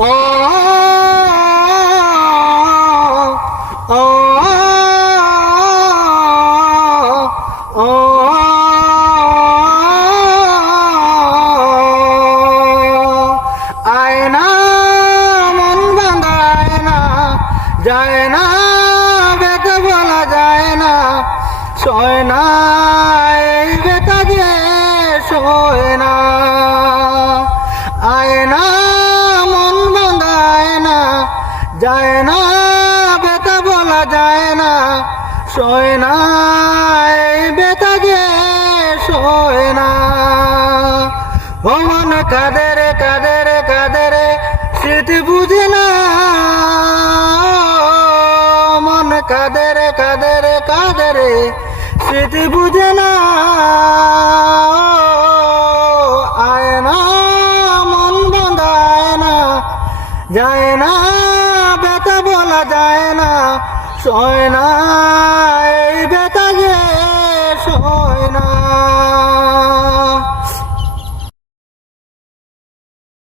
ও ও ও আয়না মন বাঁধায় না যায় না বেটা বলা যায় না সয় না এই বেটা যে সয় না আয়না মন বাঁধায় না যায় না বেটা বলা যায় না সয় না এই বেটা যে সয় না ও মন কাদের কাদের কাদের স্মৃতি বুঝে না মন কাদের কাদের কাদের স্মৃতি বুঝে না আয়না মন বাঁধায় না যায় না বেটা বলা যায় না সয় না